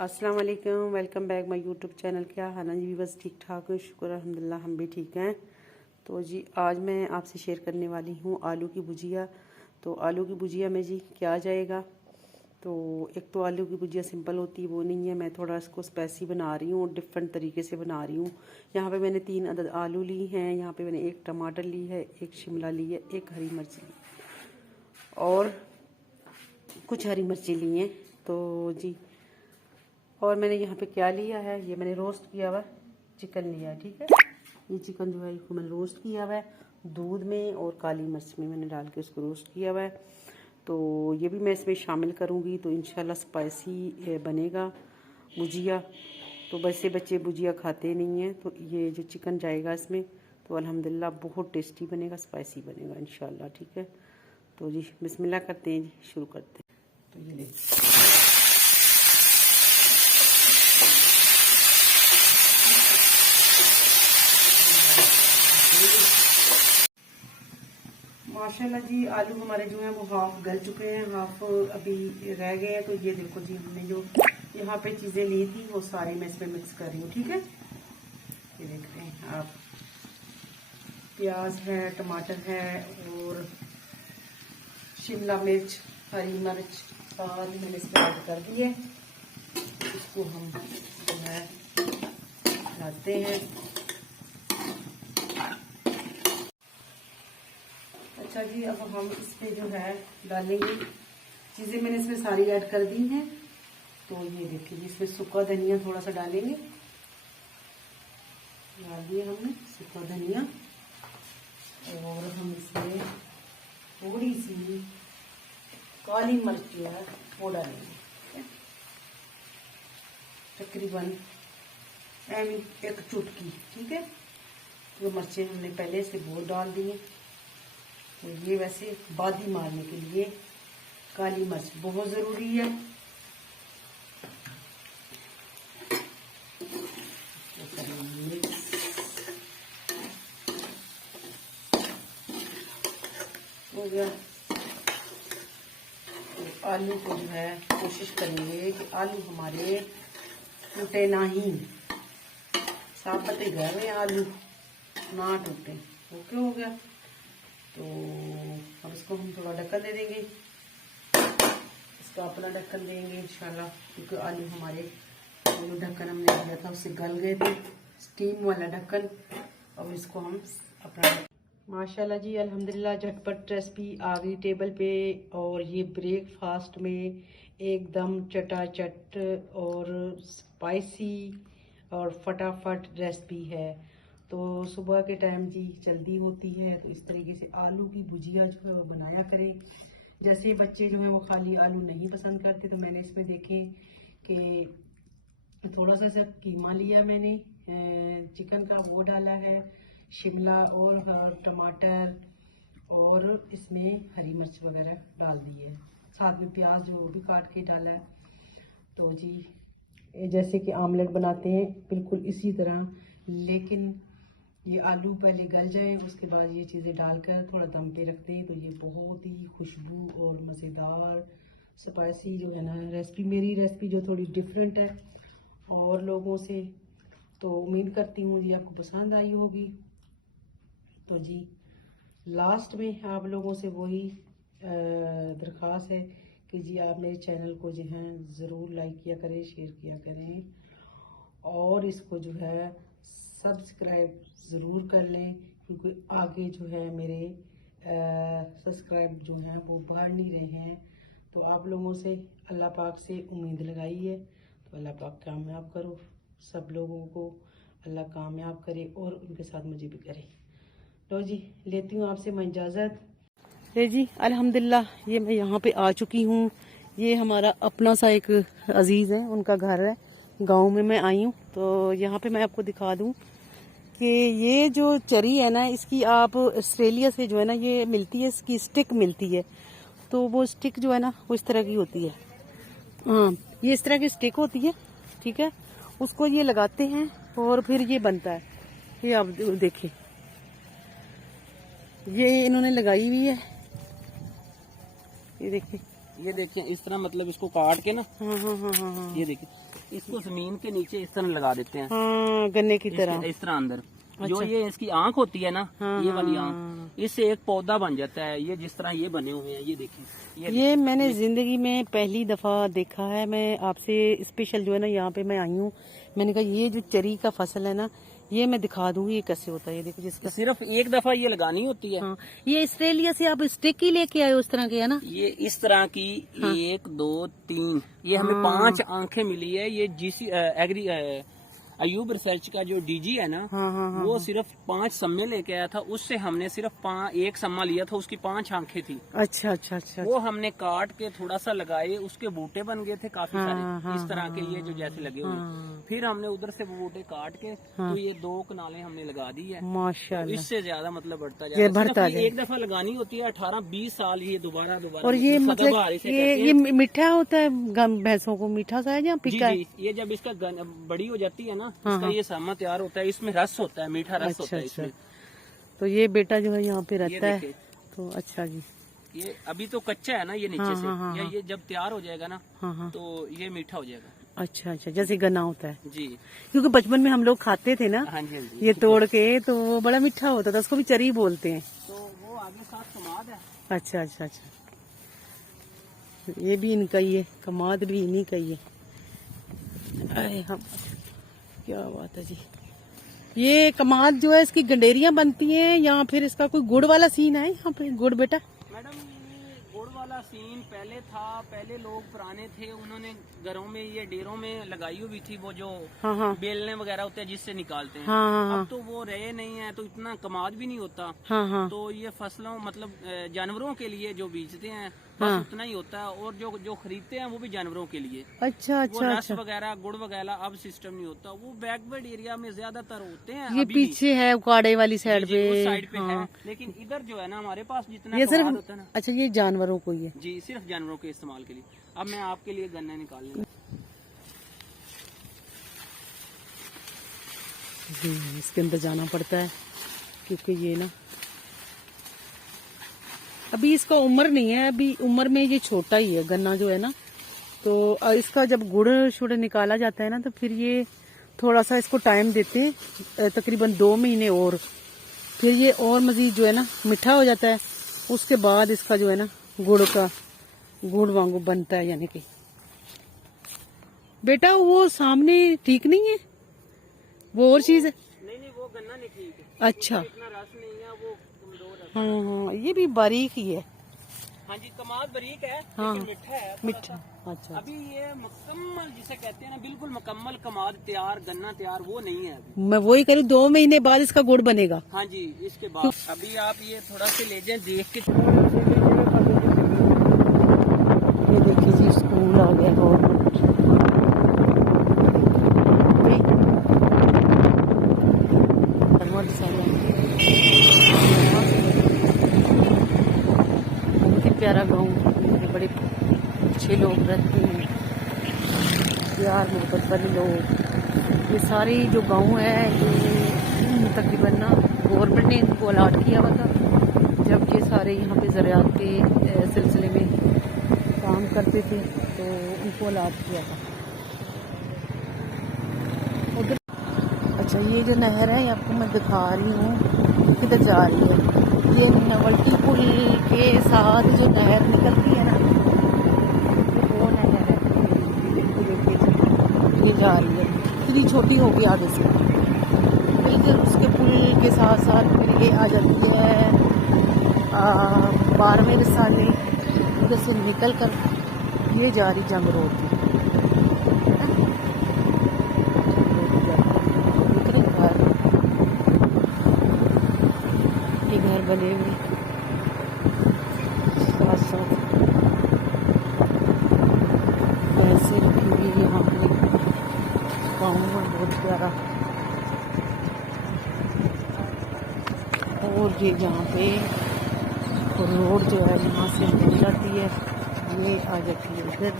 अस्सलाम वालेकुम, welcome back my YouTube channel. क्या हाल है जी? बस ठीक ठाक है, शुक्र अल्हम्दुलिल्लाह हम भी ठीक हैं। तो जी आज मैं आपसे शेयर करने वाली हूँ आलू की भुजिया। तो आलू की भुजिया में जी क्या जाएगा, तो एक तो आलू की भुजिया सिंपल होती है, वो नहीं है। मैं थोड़ा इसको स्पाइसी बना रही हूँ, डिफरेंट तरीके से बना रही हूँ। यहाँ पे मैंने 3 अदद आलू ली हैं, यहाँ पे मैंने 1 टमाटर ली है, 1 शिमला ली है, 1 हरी मिर्च ली और कुछ हरी मिर्ची ली हैं। तो जी और मैंने यहाँ पे क्या लिया है, ये मैंने रोस्ट किया हुआ चिकन लिया है, ठीक है। ये चिकन जो है इसको मैंने रोस्ट किया हुआ है दूध में और काली मिर्च में मैंने डाल के इसको रोस्ट किया हुआ है। तो ये भी मैं इसमें शामिल करूँगी, तो इंशाल्लाह स्पाइसी बनेगा भुजिया। तो वैसे बच्चे भुजिया खाते नहीं हैं, तो ये जो चिकन जाएगा इसमें तो अल्हम्दुलिल्लाह बहुत टेस्टी बनेगा, स्पाइसी बनेगा इंशाल्लाह, ठीक है। तो जी बिस्मिल्लाह करते हैं जी, शुरू करते हैं। तो ये ले माशाल्लाह जी, आलू हमारे जो है वो हाफ गल चुके हैं, हाफ अभी रह गए हैं। तो ये देखो जी, हमने जो यहाँ पे चीज़ें ली थी वो सारी मैं इसमें मिक्स कर रही हूँ, ठीक है। ये देख रहे हैं आप, प्याज है, टमाटर है और शिमला मिर्च, हरी मिर्च सारी मैंने इसमें ऐड कर दी है। इसको हम जो है डालते हैं। अच्छा जी, अब हम इसमें जो है डालेंगे चीज़ें, मैंने इसमें सारी ऐड कर दी हैं। तो ये देखिए, इसमें सूखा धनिया थोड़ा सा डालेंगे, डाल दिए हमने सूखा धनिया। और हम इसमें थोड़ी सी काली मिर्च जो है वो डालेंगे, तकरीबन एक चुटकी, ठीक है। तो मिर्चें हमने पहले से बहुत डाल दी हैं। तो ये वैसे बादी मारने के लिए काली मिर्च बहुत ज़रूरी है। हो गया। तो आलू को जो है कोशिश करेंगे कि आलू हमारे टूटे ना ही, साबुत घर में आलू ना टूटे। ओके, हो गया। तो अब इसको हम थोड़ा ढक्कन दे देंगे, इसका अपना ढक्कन देंगे इंशाल्लाह, क्योंकि आलू हमारे जो ढक्कन हमने दिया था उससे गल गए थे, स्टीम वाला ढक्कन। अब इसको हम अपना माशाल्लाह जी अल्हम्दुलिल्लाह झटपट रेसिपी आ गई टेबल पे। और ये ब्रेकफास्ट में एकदम चटाचट और स्पाइसी और फटाफट रेसिपी है। तो सुबह के टाइम जी जल्दी होती है, तो इस तरीके से आलू की भुजिया जो है वो बनाया करें। जैसे बच्चे जो है वो खाली आलू नहीं पसंद करते, तो मैंने इसमें देखे कि थोड़ा सा कीमा लिया मैंने चिकन का, वो डाला है, शिमला और टमाटर और इसमें हरी मिर्च वगैरह डाल दी है, साथ में प्याज जो भी काट के डाला है। तो जी जैसे कि आमलेट बनाते हैं बिल्कुल इसी तरह, लेकिन ये आलू पहले गल जाए, उसके बाद ये चीज़ें डालकर थोड़ा दम पे रखते हैं। तो ये बहुत ही खुशबू और मज़ेदार स्पाइसी जो है ना रेसिपी, मेरी रेसिपी जो थोड़ी डिफरेंट है और लोगों से, तो उम्मीद करती हूँ जी आपको पसंद आई होगी। तो जी लास्ट में आप लोगों से वही दरख्वास्त है कि जी आप मेरे चैनल को जो है ज़रूर लाइक किया करें, शेयर किया करें और इसको जो है सब्सक्राइब ज़रूर कर लें, क्योंकि आगे जो है मेरे सब्सक्राइब जो हैं वो बढ़ नहीं रहे हैं। तो आप लोगों से अल्लाह पाक से उम्मीद लगाई है, तो अल्लाह पाक कामयाब करो, सब लोगों को अल्लाह कामयाब करे और उनके साथ मुझे भी करे। तो जी लेती हूँ आपसे मैं इजाज़त। ले जी अल्हम्दुलिल्लाह, ये मैं यहाँ पे आ चुकी हूँ। ये हमारा अपना सा एक अजीज़ है, उनका घर है, गांव में मैं आई हूँ। तो यहाँ पे मैं आपको दिखा दूँ कि ये जो चेरी है ना, इसकी आप ऑस्ट्रेलिया से जो है ना ये मिलती है, इसकी स्टिक मिलती है। तो वो स्टिक जो है ना वो इस तरह की होती है, हाँ ये इस तरह की स्टिक होती है, ठीक है। उसको ये लगाते हैं और फिर ये बनता है। ये आप देखिए, ये इन्होंने लगाई हुई है, ये देखिए ये देखिए इस तरह, मतलब इसको काट के ना, हाँ हाँ हाँ हाँ हाँ, ये देखिए इसको जमीन के नीचे इस तरह लगा देते हैं। हाँ, गन्ने की तरह इस तरह अंदर जो अच्छा। ये इसकी आंख होती है ना, हाँ, ये वाली हाँ, आंख, इससे एक पौधा बन जाता है। ये जिस तरह ये बने हुए हैं, ये देखिए, ये मैंने जिंदगी में पहली दफा देखा है। मैं आपसे स्पेशल जो है ना यहाँ पे मैं आई हूँ, मैंने कहा ये जो चेरी का फसल है ना, ये मैं दिखा दूंगी ये कैसे होता है। ये देखो जिसका सिर्फ एक दफा ये लगानी होती है। हाँ, ये ऑस्ट्रेलिया से आप स्टिक ही लेके आए उस तरह के है ना? ये इस तरह की हाँ। 1 2 3 ये हमें हाँ। 5 आंखें मिली है। ये जीसी एग्री अयूब रिसर्च का जो डीजी है ना, हाँ, हाँ, हाँ, वो सिर्फ 5 सम्मे लेके आया था। उससे हमने सिर्फ 1 सम्मा लिया था, उसकी 5 आंखें थी। अच्छा अच्छा अच्छा। वो हमने काट के थोड़ा सा लगाए, उसके बूटे बन गए थे काफी हाँ, सारे, हाँ, इस तरह के हाँ, ये जो जैसे लगे हुए। हाँ। फिर हमने उधर से वो बूटे काट के हाँ। तो ये 2 कनालें हमने लगा दी है। माशाल्लाह। इससे ज्यादा मतलब बढ़ता ये जाएगा। बढ़ता सिर्फ जाए। एक दफा लगानी होती है, 18-20 साल ये दोबारा और ये मतलब ये ये मीठा होता है, भैंसों को मीठा सा है या जी फिक्का है? जी, ये जब इसका बड़ी हो जाती है ना, हाँ, इसका हाँ। ये सामा तैयार होता है, इसमें रस होता है, मीठा रस अच्छा होता है अच्छा। इसमें। तो ये बेटा जो है यहाँ पे ये रहता है। देखिए, तो अच्छा जी। ये अभी तो कच्चा है ना, ये नीचे हाँ, से, हाँ, हाँ, या हाँ। ये जब तैयार हो जाएगा ना, हाँ हाँ। तो ये मीठा हो जाएगा। अच्छा अच्छा, जैसे गन्ना होता है। जी क्योंकि बचपन में हम लोग खाते थे ना हाँ जी, हाँ जी। ये तोड़ के, तो वो बड़ा मीठा होता था, उसको भी चरी बोलते हैं। तो वो आगे साथ कमाद है। अच्छा अच्छा अच्छा, ये भी इनका ही है, कमाद भी इन्हीं का ही है। अरे हम, क्या बात है जी। ये कमाद जो है इसकी गंडेरियां बनती हैं या फिर इसका कोई गुड़ वाला सीन है यहाँ पे? गुड़ बेटा मैडम, ये गुड़ वाला सीन पहले था। पहले लोग पुराने थे, उन्होंने घरों में ये डेरों में लगाई हुई थी, वो जो हाँ हाँ बेलने वगैरह होते हैं जिससे निकालते हैं। हाँ हाँ अब तो वो रहे नहीं है, तो इतना कमाद भी नहीं होता। हाँ हाँ तो ये फसलों मतलब जानवरों के लिए जो बीजते हैं हाँ। बस उतना ही होता है, और जो जो खरीदते हैं वो भी जानवरों के लिए। अच्छा वो अच्छा रस अच्छा। वगैरह गुड़ वगैरह अब सिस्टम नहीं होता। वो बैकवर्ड एरिया में ज्यादातर होते हैं। ये अभी भी। पीछे है उकाड़े वाली साइड जी, उस पे। साइड पे हाँ। है, लेकिन इधर जो है ना हमारे पास जितना ये कमाद सिर्फ होता है ना, अच्छा, ये जानवरों को ही है। जी सिर्फ जानवरों के इस्तेमाल के लिए। अब मैं आपके लिए गन्ना निकाल लूंगा। जी, इसके अंदर जाना पड़ता है क्योंकि ये ना अभी इसका उम्र नहीं है, अभी उम्र में ये छोटा ही है गन्ना जो है ना। तो इसका जब गुड़ शुड़ निकाला जाता है ना, तो फिर ये थोड़ा सा इसको टाइम देते हैं, तकरीबन 2 महीने और, फिर ये और मजीद जो है ना मीठा हो जाता है। उसके बाद इसका जो है ना गुड़ वांगू बनता है। यानी कि बेटा वो सामने ठीक नहीं है, वो और चीज है। नहीं, वो गन्ना नहीं ठीक है। अच्छा, इतना रस नहीं है, वो कमजोर है। हाँ हाँ, ये भी बारीक ही है। हाँ जी, कमाद बारीक है, हाँ। लेकिन मीठा है थोड़ा मीठा। सा। अच्छा अभी ये मुकम्मल जिसे कहते हैं ना, बिल्कुल मुकम्मल कमाद तैयार, गन्ना तैयार, वो नहीं है अभी। मैं वही करूँ, 2 महीने बाद इसका गुड़ बनेगा। हाँ जी, इसके बाद अभी आप ये थोड़ा सा ले जाए देख के। ये देखिए जी, स्कूल आ गया गवर्नमेंट। बहुत ही प्यारा गाँव, बड़े अच्छे लोग रहते हैं, प्यार मोहब्बत वाले लोग। ये सारे जो गांव है ये तकरीबन ना गवर्नमेंट ने इनको अलाट किया हुआ था, जब ये सारे यहाँ पे ज़राअत के सिलसिले में काम करते थे तो उनको अलाट किया था उधर। अच्छा, ये जो नहर है आपको मैं दिखा रही हूँ किधर जा रही है। ये नवल्टी पुल के साथ जो नहर निकलती है ना, वो नहर है। ये जा रही है, इतनी छोटी होगी आगे से, फिर उसके पुल के साथ साथ फिर ये आ जाती है 12वें रिसाले। उधर से निकल कर ये जा रही जंग रोड। ये घर बने हुए साथ साथ पैसे रखी हुई यहाँ पे। गाँव में बहुत प्यारा। और ये यहाँ पे रोड जो है यहाँ से मिल जाती है, ये आ जाती है उधर।